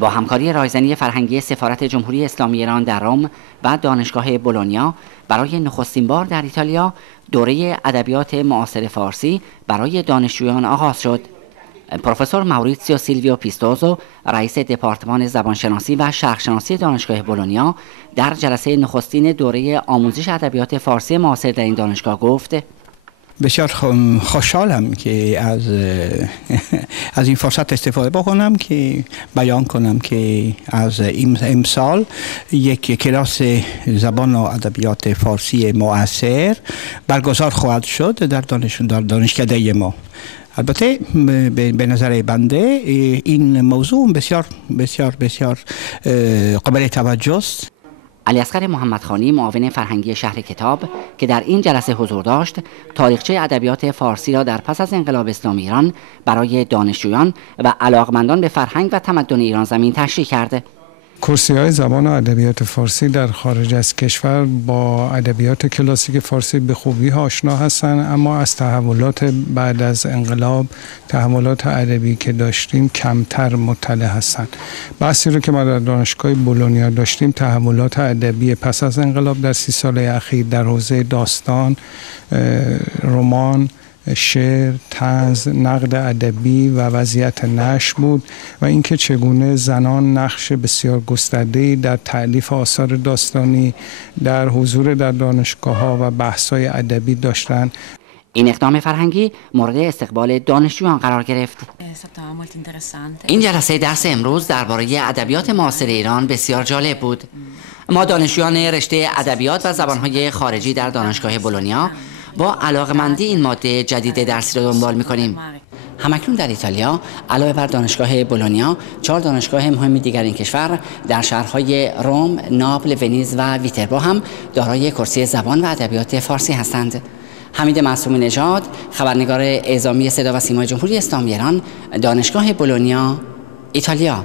با همکاری رایزنی فرهنگی سفارت جمهوری اسلامی ایران در روم و دانشگاه بولونیا برای نخستین بار در ایتالیا دوره ادبیات معاصر فارسی برای دانشجویان آغاز شد. پروفسور ماوریتسیو سیلویو پیستوزو، رئیس دپارتمان زبانشناسی و شرقشناسی دانشگاه بولونیا، در جلسه نخستین دوره آموزش ادبیات فارسی معاصر در این دانشگاه گفت: بسیار خوشحالم که از این فرصت استفاده بکنم که بیان کنم که از امسال یک کلاس زبان و ادبیات فارسی معاصر برگزار خواهد شد در دانشکده ما. البته به نظر بنده این موضوع بسیار بسیار بسیار قابل توجه است. علیاصغر محمدخانی، معاون فرهنگی شهر کتاب، که در این جلسه حضور داشت، تاریخچه ادبیات فارسی را در پس از انقلاب اسلامی ایران برای دانشجویان و علاقمندان به فرهنگ و تمدن ایران زمین تشریح کرد. کورس‌های زبان و ادبیات فارسی در خارج از کشور با ادبیات کلاسیک فارسی به خوبی آشنا هستند، اما از تحولات بعد از انقلاب، تحولات ادبی که داشتیم کمتر مطلع هستند. بحثی رو که ما در دانشگاه بولونیا داشتیم، تحولات ادبی پس از انقلاب در 30 سال اخیر در حوزه داستان، رمان، شعر، طنز، نقد ادبی و وضعیت نشر بود و اینکه چگونه زنان نقش بسیار گسترده‌ای در تألیف آثار داستانی، در حضور در دانشگاه‌ها و بحث‌های ادبی داشتند. این اقدام فرهنگی مورد استقبال دانشجویان قرار گرفت. این جلسه درس امروز درباره ادبیات معاصر ایران بسیار جالب بود. ما دانشجویان رشته ادبیات و زبان‌های خارجی در دانشگاه بولونیا با علاقمندی این ماده جدید درسی را دنبال می‌کنیم. همکنون در ایتالیا علاوه بر دانشگاه بولونیا، 4 دانشگاه مهم دیگر این کشور در شهرهای روم، ناپل، ونیز و ویتربو هم دارای کرسی زبان و ادبیات فارسی هستند. حمید معصومی نژاد، خبرنگار اعزامی صدا و سیمای جمهوری اسلامی ایران، دانشگاه بولونیا، ایتالیا.